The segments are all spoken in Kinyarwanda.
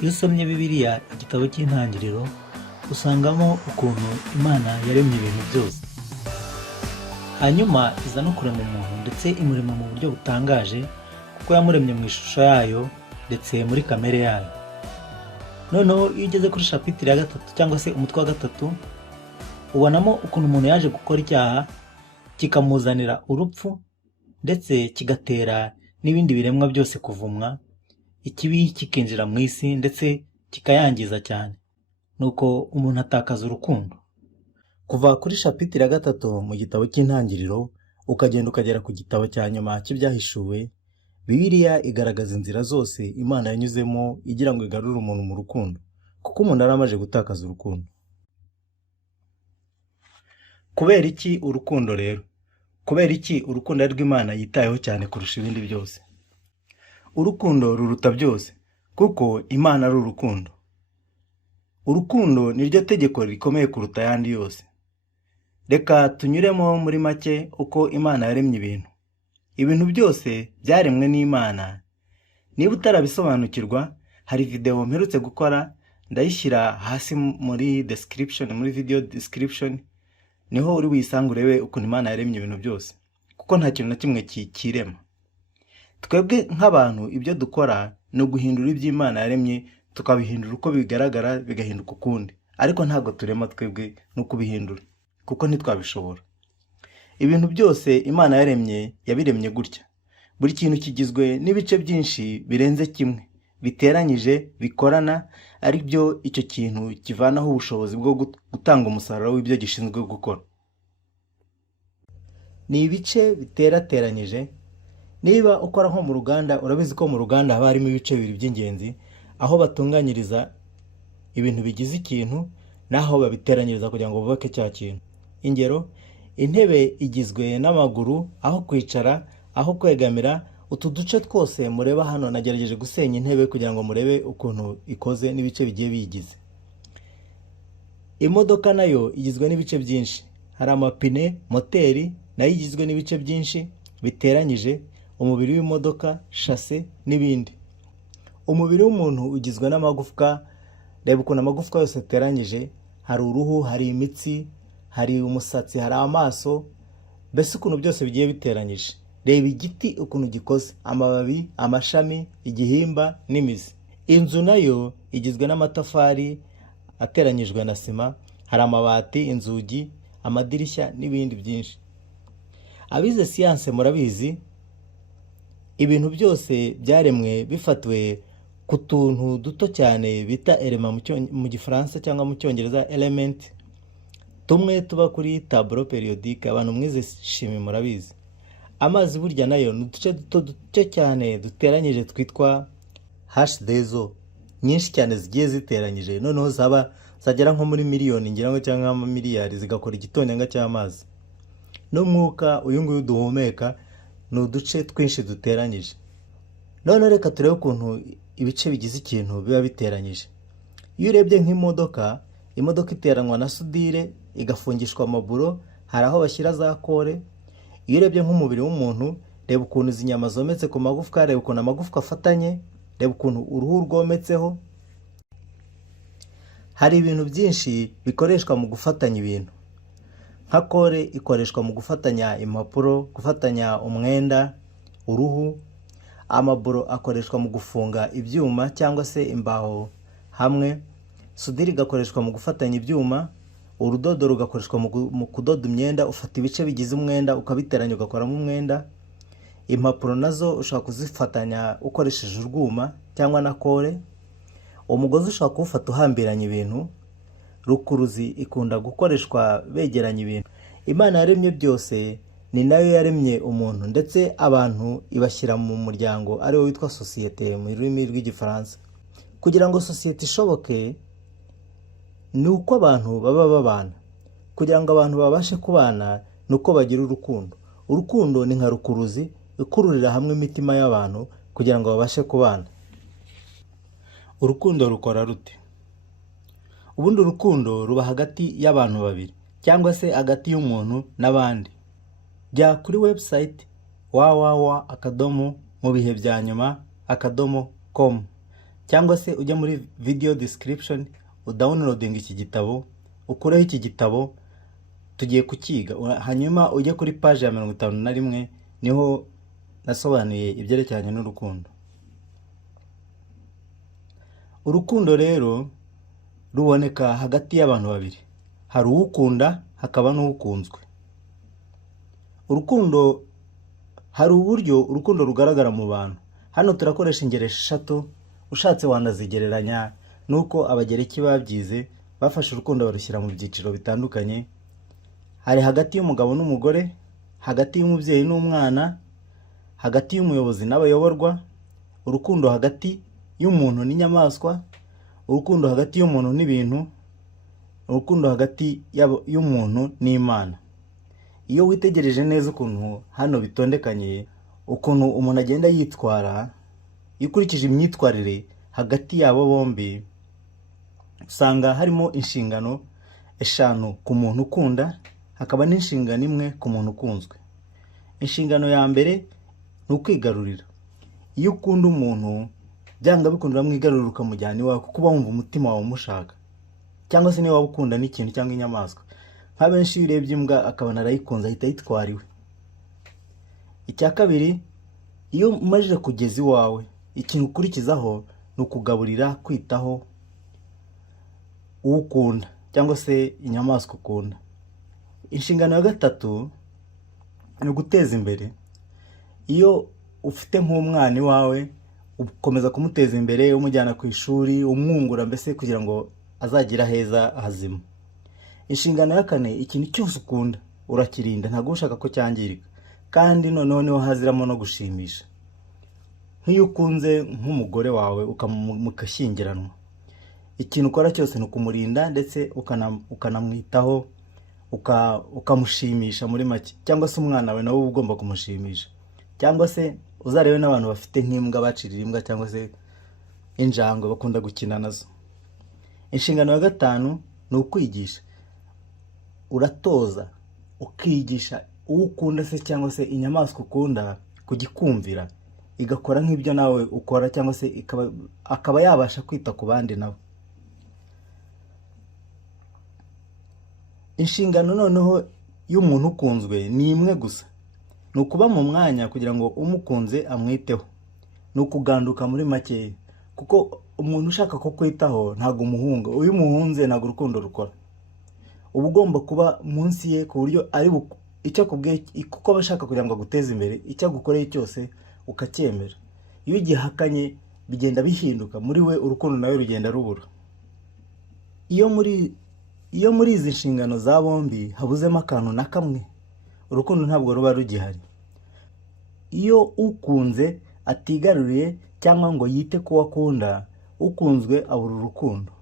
Iyo usomye Bibiliya igitabo cy'Intangiriro usangamo ukuntu Imana yaremye ibintu byose. Hanyuma iza no kurema umuntu ndetse imurema mu buryo butangaje kuko yamuremye mu ishusho yayo ndetse muri kamere yayo. Noneho iyo ugeze kuri shapitire ya gatatu cyangwa se umutwe wa gatatu ubonamo ukuntu umuntu yaje gukora icyaha kikamuzanira urupfu ndetse kigatera n'ibindi biremwa byose kuvumwa, ikibi kikinjira mu isi ndetse kikayangiza cyane. Nuko umuntu atakaza urukundo. Kuva kuri shapitire ya gatatu mu gitabo cy'Intangiriro ukagenda ukagera ku gitabo cya nyuma cy'ibyahishuwe, Bibiliya igaragaza inzira zose Imana yanyuzemo igira ngo igarure umuntu mu rukundo, kuko umuntu aramaje gutakaza urukundo. Kubera iki urukundo rero? Kubera iki urukundo rw'Imana yitayeho cyane kurusha ibindi byose? Urukundo ruruta byose kuko Imana ari urukundo. Urukundo niryo tegeko rikomeye kuruta ayandi yose. Reka tunyuremo muri make uko Imana yaremye ibintu. Ibintu byose byaremwe n'Imana. Niba utarabisobanukirwa, hari video mperutse gukora, ndayishyira hasi muri description, muri video description, niho uri buyisanga urebe ukuntu Imana yaremye ibintu byose, kuko nta kintu na kimwe kirema. Twebwe nk'abantu ibyo dukora ni uguhindura iby'Imana yaremye, tukabihindura uko bigaragara bigahinduka ukundi, ariko ntabwo turema twebwe no kubihindura kuko ntitwabishobora. Ibintu byose Imana yaremye yabiremye gutya. Buri kintu kigizwe n'ibice byinshi birenze kimwe, biteranyije bikorana, ari byo icyo kintu kivanaho ubushobozi bwo gutanga umusaruro w'ibyo gishinzwe gukora. Ni ibice biterateranyije. Niba ukora nko mu ruganda, urabizi ko mu ruganda haba harimo ibice bibiri by'ingenzi, aho batunganyiriza ibintu bigize ikintu naho babiteranyiriza kugira ngo bubake cya kintu. Ingero, intebe igizwe n'amaguru, aho kwicara, aho kwegamira. Utu duce twose mureba hano nagerageje gusenya intebe kugira ngo murebe ukuntu ikoze n'ibice bigiye biyigize. Imodoka nayo igizwe n'ibice byinshi. Hari amapine, moteri nayo igizwe n'ibice byinshi biteranyije, umubiri w'imodoka, chassis n'ibindi. Umubiri w'umuntu ugizwe n'amagufwa. Reba ukuntu amagufwa yose ateranyije. Hari uruhu, hari imitsi, hari umusatsi, hari amaso, mbese ukuntu byose bigiye biteranyije. Reba igiti ukuntu gikoze, amababi, amashami, igihimba n'imizi. Inzu nayo igizwe n'amatafari ateranyijwe na sima, hari amabati, inzugi, amadirishya n'ibindi byinshi. Abize siyanse murabizi, ibintu byose byaremwe bifatiwe ku tuntu duto cyane bita element mu Gifaransa cyangwa mu Cyongereza element, tumwe tuba kuri tableau periodique. Abantu mwize shimi murabizi. Amazi burya nayo ni uduce duto cyane duteranyije twitwa H2O, nyinshi cyane zigiye ziteranyije, noneho zagera nko muri miliyoni ngira ngo cyangwa miliyari zigakora igitonyanga cy'amazi. N'umwuka uyu nguyu duhumeka ni uduce twinshi duteranyije. None reka turebe ukuntu ibice bigize ikintu biba biteranyije. Iyo urebye nk'imodoka, imodoka iteranywa na sudire igafungishwa amaburo, hari aho bashyira za kore. Iyo urebye nk'umubiri w'umuntu, reba ukuntu izi nyama zometse ku magufwa, reba ukuntu amagufwa afatanye, reba ukuntu uruhu rwometseho. Hari ibintu byinshi bikoreshwa mu gufatanya ibintu. Nka kore ikoreshwa mu gufatanya impapuro, gufatanya umwenda, uruhu. Amaburo akoreshwa mu gufunga ibyuma cyangwa se imbaho hamwe. Sudire igakoreshwa mu gufatanya ibyuma. Urudodo rugakoreshwa mu kudoda imyenda, ufata ibice bigize umwenda ukabiteranya ugakoramo umwenda. Impapuro nazo ushobora kuzifatanya ukoresheje urwuma cyangwa na kore. Umugozi ushobora kuwufata uhambiranya ibintu. Rukuruzi ikunda gukoreshwa begeranya ibintu. Imana yaremye byose, ni nayo yaremye umuntu, ndetse abantu ibashyira mu muryango ari wo witwa societe mu rurimi rw'Igifaransa. Kugira ngo societe ishoboke ni uko abantu baba babana. Kugira ngo abantu babashe kubana ni uko bagira urukundo. Urukundo ni nka rukuruzi ikururira hamwe imitima y'abantu kugira ngo babashe kubana. Urukundo rukora rute? Ubundi urukundo ruba hagati y'abantu babiri cyangwa se hagati y'umuntu n'abandi. Jya kuri website www.akadomo mu bihe bya nyuma www.ubundi-com, cyangwa se ujya muri video description udownloading iki gitabo, ukureho iki gitabo tugiye kukiga, hanyuma ujye kuri page ya 51 niho nasobanuye ibyerekeranye n'urukundo. Urukundo rero ruboneka hagati y'abantu babiri, hari uwukunda hakaba n'ukunzwe. Urukundo, hari uburyo urukundo rugaragara mu bantu. Hano turakoresha ingero 3, ushatse wanazigereranya nuko abagereki babyize, bafashe urukundo barushyira mu byiciro bitandukanye. Hari hagati y'umugabo n'umugore, hagati y'umubyeyi n'umwana, hagati y'umuyobozi n'abayoborwa, urukundo hagati y'umuntu n'inyamaswa, urukundo hagati y'umuntu n'ibintu, urukundo hagati y'umuntu n'Imana. Iyo witegereje neza ukuntu hano bitondekanye, ukuntu umuntu agenda yitwara, ikurikije imyitwarire hagati yabo bombi, usanga harimo inshingano 5 ku muntu ukunda, hakaba n'inshingano 1 ku muntu ukunzwe. Inshingano ya mbere ni ukwigarurira. Iyo ukunda umuntu, byanga bikundira mwigarurira ukamujyana iwawe, kuko uba wumva umutima wawe umushaka. Cyangwa se niba ukunda n'ikintu cyangwa inyamaswa, nk'abenshi iyo urebye imbwa akabona arayikunze ahita yitwariwe. Icya kabiri, iyo umajije kugeza iwawe, ikintu ukurikizaho ni ukugaburira, kwitaho uwo ukunda cyangwa se inyamaswa ukunda. Inshingano ya 3 ni uguteza imbere. Iyo ufite nk'umwana iwawe, ukomeza kumuteza imbere, umujyana ku ishuri, umwungura mbese kugira ngo azagira heza hazima. Inshingano ya 4, ikintu cyose ukunda urakirinda, ntabwo ushaka ko cyangirika, kandi noneho niho haziramo no gushimisha. Nk'iyo ukunze nk'umugore wawe mukashyingiranwa, ikintu ukora cyose ni ukumurinda ndetse ukanamwitaho, ukamushimisha muri make. Cyangwa se umwana we nawe ugomba kumushimisha. Cyangwa se uzarebe n'abantu bafite nk'imbwa bacirira imbwa cyangwa se injangwe bakunda gukina nazo. Inshingano ya 5 ni ukwigisha. Uratoza, ukigisha uwo ukunda se cyangwa se inyamaswa ukunda kugikumvira, igakora nk'ibyo nawe ukora, cyangwa se akaba yabasha kwita ku bandi nabo. Inshingano noneho y'umuntu ukunzwe ni imwe gusa, ni ukuba mu mwanya kugira ngo umukunze amwiteho, ni ukuganduka muri make, kuko umuntu ushaka ko kwitaho ntabwo umuhunga. Uyu muhunze ntabwo urukundo rukora. Uba ugomba kuba munsi ye ku buryo ari icyo akubwiye, kuko aba ashaka kugira ngo aguteze imbere, icyo agukoreye cyose ukacyemera. Iyo igihakanye bigenda bihinduka muri we, urukundo nawe rugenda rubura. Iyo muri izi nshingano za bombi habuzemo akantu na kamwe, urukundo ntabwo ruba rugihari. Iyo ukunze atigaruriye cyangwa ngo yite ku wakunda, ukunzwe abura urukundo.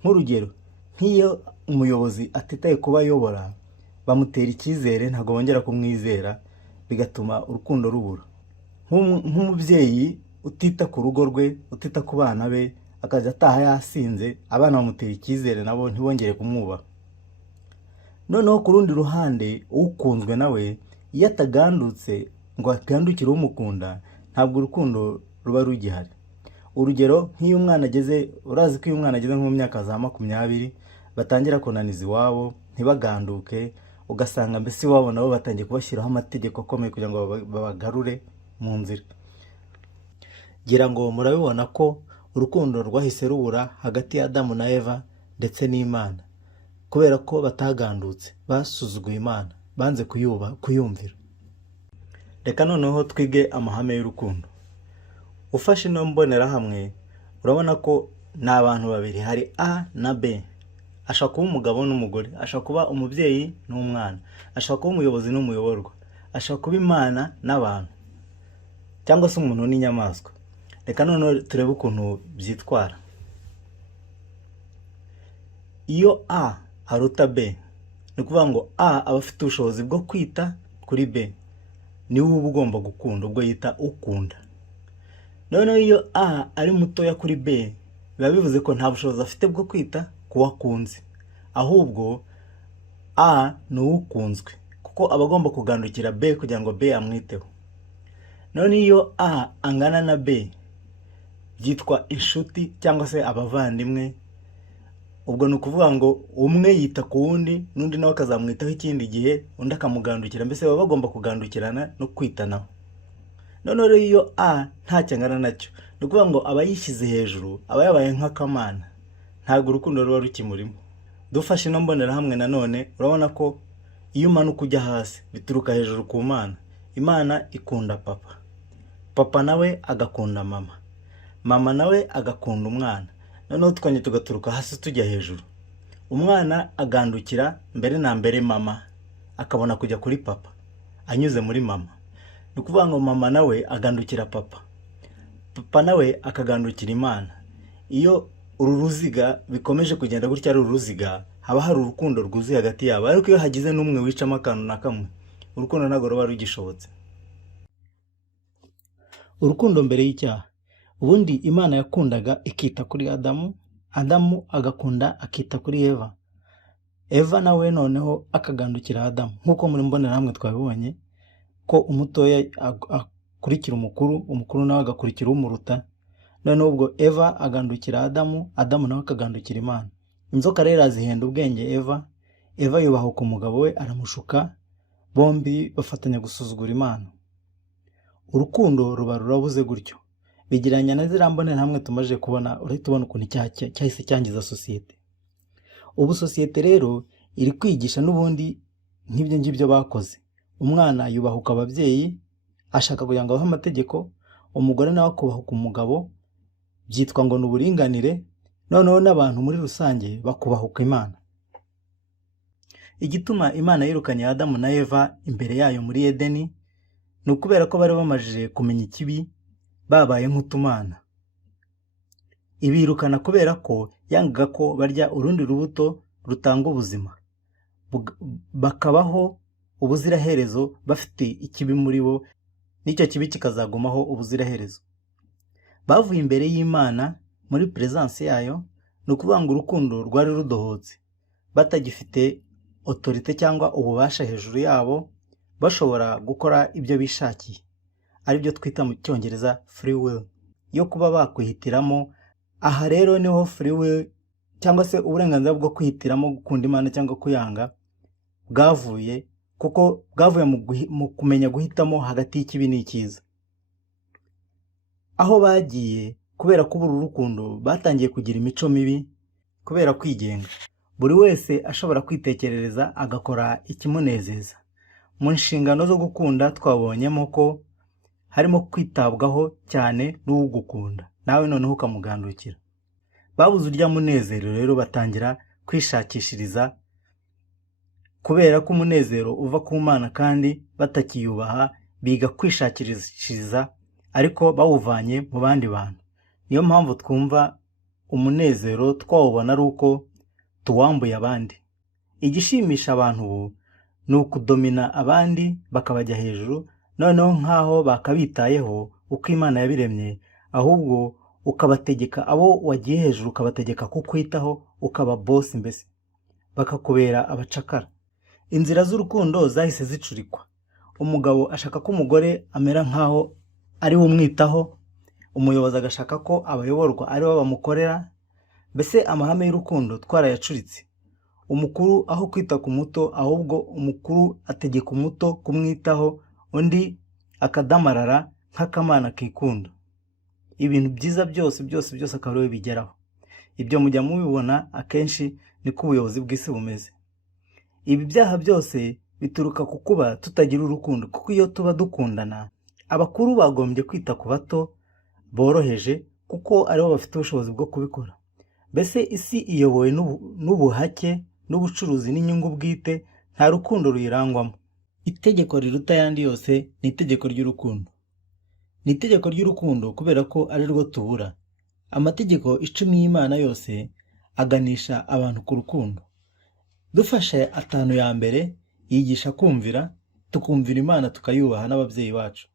Nk'urugero, nk'iyo umuyobozi atitaye kuba ayobora, bamutera icyizere, ntabwo bongera kumwizera, bigatuma urukundo rubura. Nk'umubyeyi utita ku rugo rwe, utita ku bana be, akajya ataha yasinze, abana bamutera icyizere nabo ntibongere kumwubaha. Noneho ku rundi ruhande, ukunzwe nawe iyo atagandutse ngo agandukire umukunda, ntabwo urukundo ruba rugihari. Urugero, nk'iyo umwana ageze, urazi ko iyo umwana ageze nko mu myaka za 20 batangira kunaniza iwabo, ntibaganduke, ugasanga mbese iwabo nabo batangiye kubashyiraho amategeko akomeye kugira ngo babagarure mu nzira. Gira ngo murabibona ko urukundo rwahise rubura hagati ya Adamu na Eva ndetse n'Imana, kubera ko batagandutse, basuzuguye Imana, banze kuyumvira. Reka noneho twige amahame y'urukundo. Ufashe ino mbonerahamwe, urabona ko ni abantu babiri, hari A na B. Ashaka kuba umugabo n'umugore, ashaka kuba umubyeyi n'umwana, ashaka kuba umuyobozi n'umuyoborwa, ashaka kuba Imana n'abantu, cyangwa se umuntu n'inyamaswa. Reka noneho turebe ukuntu byitwara. Iyo A aruta B, ni ukuvuga ngo A aba afite ubushobozi bwo kwita kuri B, niwe uba ugomba gukunda, ubwo yita ukunda. Noneho iyo A ari mutoya kuri B, biba bivuze ko nta bushobozi afite bwo kwita ku wakunze, ahubwo A ni ukunzwe, kuko aba agomba kugandukira B kugira ngo B amwiteho. None iyo A angana na B, byitwa inshuti cyangwa se abavandimwe. Ubwo ni ukuvuga ngo umwe yita ku wundi n'undi nawe akazamwitaho ikindi gihe, undi akamugandukira. Mbese baba bagomba kugandukirana no kwitanaho. Noneho rero iyo ntacyo angana nacyo, ni ukuvuga ngo aba yishyize hejuru, aba yabaye nk'akamana, ntabwo urukundo ruba rukimurimo. Dufashe ino mbonerahamwe nanone, urabona ko iyo umanuka ujya hasi bituruka hejuru ku Mana. Imana ikunda papa, papa nawe agakunda mama, mama nawe agakunda umwana. Noneho tukanye tugaturuka hasi tujya hejuru. Umwana agandukira mbere na mbere mama, akabona kujya kuri papa anyuze muri mama. Ni ukuvuga ngo mama nawe agandukira papa, papa nawe akagandukira Imana. Iyo uru ruziga bikomeje kugenda gutya ari uruziga, haba hari urukundo rwuzuye hagati yabo. Ariko iyo hagize n'umwe wicamo akantu na kamwe, urukundo ntabwo ruba rugishobotse. Urukundo mbere y'icyaha. Ubundi Imana yakundaga ikita kuri Adamu, Adamu agakunda akita kuri Eva, Eva nawe noneho akagandukira Adamu. Nk'uko muri mbonerahamwe twabibonye ko umutoya akurikira umukuru, umukuru nawe agakurikira umuruta. Noneho ubwo Eva agandukira Adamu, Adamu nawe akagandukira Imana. Inzoka rero azihenda ubwenge Eva, Eva yubahuka umugabo we aramushuka, bombi bafatanya gusuzugura Imana. Urukundo ruba rurabuze gutyo. Bigiranya na ziriya mbonerahamwe tumaze kubona, urahita ubona ukuntu icyaha cyahise cyangiza sosiyete. Ubu sosiyete rero iri kwigisha n'ubundi nk'ibyo ngibyo bakoze. Umwana yubahuka ababyeyi, ashaka kugira ngo abahe amategeko, umugore nawe akubahuka umugabo, byitwa ngo ni uburinganire. Noneho n'abantu muri rusange bakubahuka Imana. Igituma Imana yirukanye Adamu na Eva imbere yayo muri Edeni, ni ukubera ko bari bamajije kumenya ikibi, babaye nk'utumana. Ibirukana kubera ko yangaga ko barya urundi rubuto rutanga ubuzima, bakabaho ubuziraherezo bafite ikibi muri bo, n'icyo kibi kikazagumaho ubuziraherezo. Bavuye imbere y'Imana muri presence yayo, ni ukuvuga ngo urukundo rwari rudohotse, batagifite autorite cyangwa ububasha hejuru yabo, bashobora gukora ibyo bishakiye, ari byo twita mu cyongereza free will, yo kuba bakwihitiramo. Aha rero niho free will cyangwa se uburenganzira bwo kwihitiramo gukunda Imana cyangwa kuyanga bwavuye, kuko bwavuye mu kumenya guhitamo hagati y'ikibi n'icyiza. Aho bagiye kubera ko uru rukundo batangiye kugira imico mibi kubera kwigenga, buri wese ashobora kwitekerereza agakora ikimunezeza. Mu nshingano zo gukunda twabonyemo ko harimo kwitabwaho cyane n'ugukunda, nawe noneho ukamugandukira. Babuze urya munezero rero batangira kwishakishiriza, kubera ko umunezero uva ku Mana kandi batakiyubaha, biga kwishakishiriza ariko bawuvanye mu bandi bantu. Niyo mpamvu twumva umunezero twawubona ari uko tuwambuye abandi. Igishimisha abantu ubu ni ukudomina abandi bakabajya hejuru, noneho nk'aho bakabitayeho uko Imana yabiremye, ahubwo ukabategeka abo wagiye hejuru, ukabategeka kukwitaho, ukaba boss, mbese bakakubera abacakara. Inzira z'urukundo zahise zicurikwa. Umugabo ashaka ko umugore amera nk'aho ari we umwitaho, umuyobozi agashaka ko abayoborwa ari bo bamukorera. Mbese amahame y'urukundo twarayacuritse. Umukuru aho kwita ku muto, ahubwo umukuru ategeka umuto kumwitaho, undi akadamarara nk'akamana kikunda. Ibintu byiza byose akaba ari we bigeraho. Ibyo mujya mubibona akenshi niko ubuyobozi bw'isi bumeze. Ibi byaha byose bituruka ku kuba tutagira urukundo, kuko iyo tuba dukundana, abakuru bagombye kwita ku bato boroheje, kuko aribo bafite ubushobozi bwo kubikora. Mbese isi iyobowe n'ubuhake n'ubucuruzi n'inyungu bwite, nta rukundo ruyirangwamo. Itegeko riruta ayandi yose ni itegeko ry'urukundo. Ni itegeko ry'urukundo kubera ko ari rwo tubura. Amategeko 10 y'Imana yose aganisha abantu ku rukundo. Dufashe 5 ya mbere yigisha kumvira, tukumvira Imana tukayubaha n'ababyeyi bacu.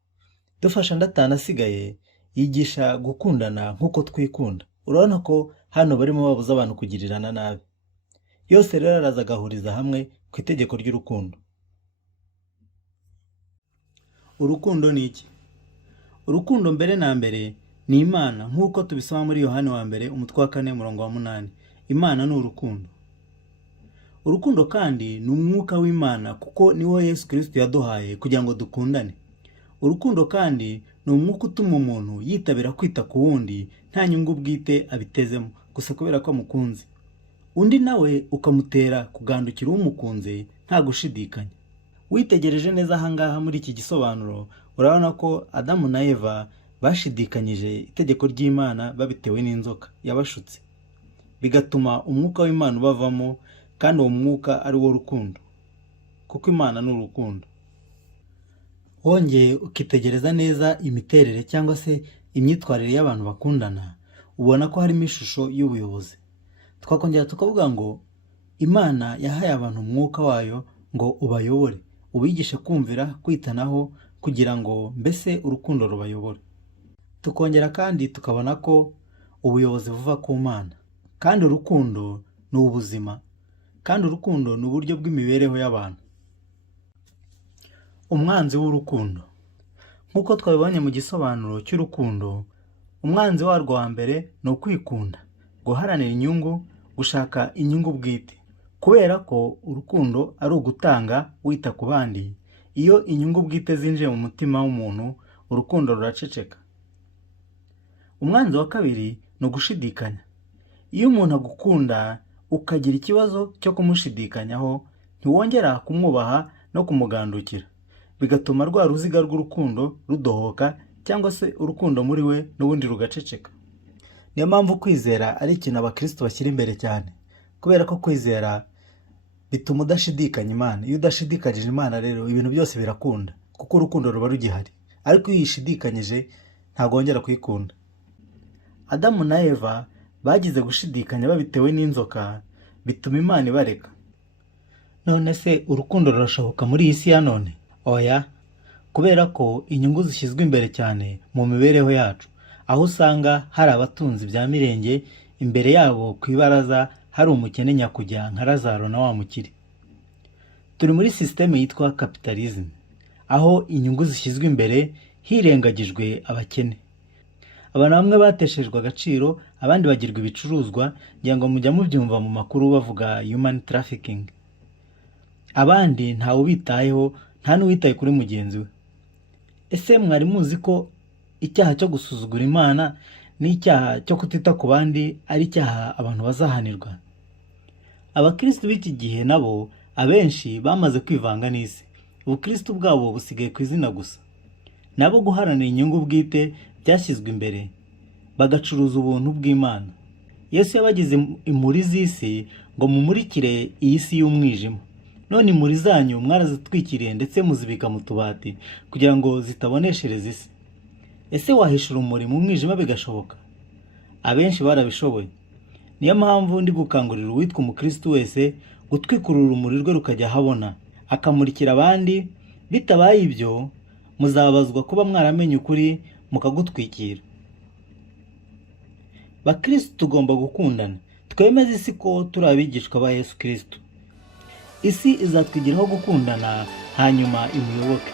Dufashe 5 asigaye yigisha gukundana nk'uko twikunda. Urabona ko hano barimo babuza abantu kugirirana nabi. Yose rero araza agahuriza hamwe ku itegeko ry'urukundo. Urukundo ni iki? Urukundo mbere na mbere ni Imana, nk'uko tubisoma muri Yohani wa mbere umutwe wa 4 umurongo wa 8. Imana ni urukundo. Urukundo kandi ni umwuka w'Imana, kuko niwo Yesu Kristo yaduhaye kugira ngo dukundane. Urukundo kandi ni umwuka utuma umuntu yitabira kwita ku wundi nta nyungu bwite abitezemo, gusa kubera ko amukunze. Undi nawe ukamutera kugandukira umukunze nta gushidikanya. Witegereje neza ahangaha muri iki gisobanuro, urabona ko Adamu na Eva bashidikanyije itegeko ry'Imana babitewe n'inzoka yabashutse, bigatuma umwuka w'Imana ubavamo, kandi uwo mwuka ari wo rukundo, kuko Imana ni urukundo. Wongeye ukitegereza neza imiterere cyangwa se imyitwarire y'abantu bakundana, ubona ko harimo ishusho y'ubuyobozi. Twakongera tukavuga ngo Imana yahaye abantu umwuka wayo ngo ubayobore, ubigishe kumvira, kwitanaho, kugira ngo mbese urukundo rubayobore. Tukongera kandi tukabona ko ubuyobozi buva ku Mana, kandi urukundo ni ubuzima, kandi urukundo ni uburyo bw'imibereho y'abantu. Umwanzi w'urukundo. Nk'uko twabibonye mu gisobanuro cy'urukundo, umwanzi warwo wa mbere ni ukwikunda, guharanira inyungu, gushaka inyungu bwite. Kubera ko urukundo ari ugutanga wita ku bandi, iyo inyungu bwite zinjiye mu mutima w'umuntu, urukundo ruraceceka. Umwanzi wa kabiri ni ugushidikanya. Iyo umuntu agukunda ukagira ikibazo cyo kumushidikanyaho, ntiwongera kumwubaha no kumugandukira, bigatuma rwa ruziga rw'urukundo rudohoka, cyangwa se urukundo muri we n'ubundi rugaceceka. Niyo mpamvu kwizera ari ikintu abakristo bashyira imbere cyane, kubera ko kwizera bituma udashidikanya Imana. Iyo udashidikanyije Imana rero ibintu byose birakunda, kuko urukundo ruba rugihari. Ariko iyo uyishidikanyije ntabwo wongera kuyikunda. Adamu na Eva bagize gushidikanya babitewe n'inzoka, bituma Imana ibareka. None se urukundo rurashoboka muri iyi si ya none? Oya, kubera ko inyungu zishyizwe imbere cyane mu mibereho yacu, aho usanga hari abatunzi bya mirenge, imbere yabo ku ibaraza hari umukene nyakujya nka Lazaro na wa mukire. Turi muri systeme yitwa capitalism, aho inyungu zishyizwe imbere hirengagijwe abakene. Abantu bamwe bateshejwe agaciro, abandi bagirwa ibicuruzwa, ngira ngo mujya mubyumva mu makuru bavuga human trafficking. Abandi ntawe ubitayeho, nta n'uwitaye kuri mugenzi we. Ese mwari muzi ko icyaha cyo gusuzugura Imana n'icyaha cyo kutita ku bandi ari icyaha abantu bazahanirwa? Abakristo b'iki gihe nabo abenshi bamaze kwivanga n'isi. Ubukristo bwabo busigaye ku izina gusa. Nabo guharanira inyungu bwite byashyizwe imbere, bagacuruza ubuntu bw'Imana. Yesu yabagize imuri z'isi ngo mumurikire iyi si y'umwijima. None imuri zanyu mwarazitwikiriye ndetse muzibika mu tubati kugira ngo zitaboneshereza isi. Ese wahishura umuri mu mwijima bigashoboka? Abenshi barabishoboye. Niyo mpamvu ndi gukangurira uwitwa umukristo wese gutwikurura urumuri rwe rukajya habona, akamurikira abandi. Bitabaye ibyo muzabazwa kuba mwaramenye ukuri mukagutwikira. Bakristo tugomba gukundana, twemeze isi ko turi abigishwa ba Yesu Kristo. Isi izatwigiraho gukundana, hanyuma imuyoboke.